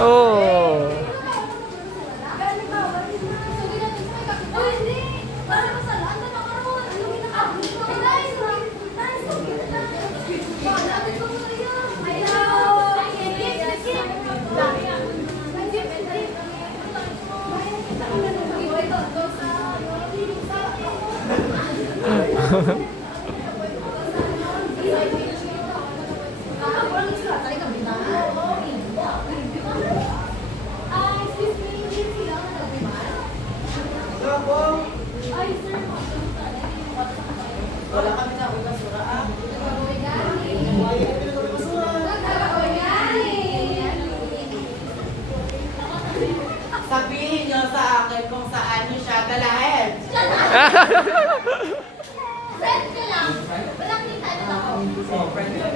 Oh. Wala kami na ulit basura ah. Sabihin niyo sa akin kung saan niyo siya dalahin. Friend ka lang. Walang kita na ako. Oh, friend ka